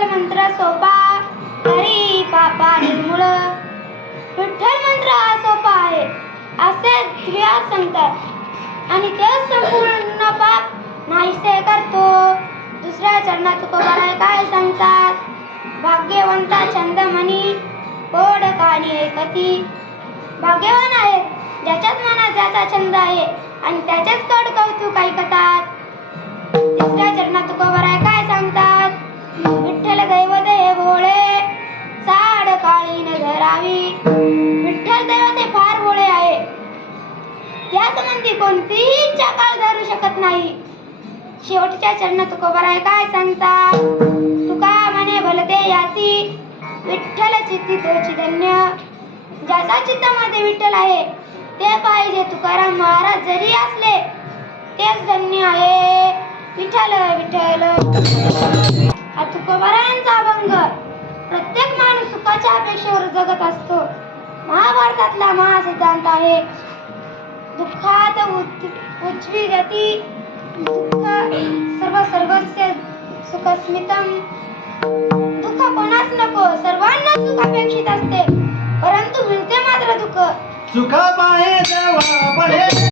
विठ्ठल मंत्र सोपा हरी पापा निर्मूळ. विठ्ठल मंत्र हा सोपा आहे असे व्यास सांगतात आणि ते संपूर्ण पाप नाहीसे करतो. दुसऱ्या चरणात तुकोबाराय काय सांगतात? भाग्यवंता छंद म्हणी कोड काणी ऐकती. भाग्यवान आहेत ज्याच्याच मनात ज्याचा छंद आहे आणि त्याचेच कोड कौतुक ऐकतात. तिसऱ्या चरणात तुकोबाराय काय सांगतात? विठ्ठल दैवत हे भोळे साड काळी न धरावी. विठ्ठल दैवत हे फार भोळे आहे, त्या संबंधी कोणतीही इच्छा काळ धरू शकत नाही. शेवटच्या चरणात तुकोबाराय काय सांगतात? तुका म्हणे भलते याती विठ्ठल चित्ती तोची धन्य. ज्याचा चित्तामध्ये विठ्ठल आहे ते पाहिजे तुकाराम महाराज जरी असले तेच धन्य आहे. विठ्ठल विठ्ठल. हा तुकोबारायांचा अभंग. प्रत्येक माणूस सुखाच्या अपेक्षेवर जगत असतो. महाभारतातला महासिद्धांत आहे. दुःखात उच्चवी गती दुःख सर्वस्य सुखस्मितम. दुःख कोणास नको, सर्वांना सुख अपेक्षित असते, परंतु मिळते मात्र दुःख. सुखा पाहे देवा बळे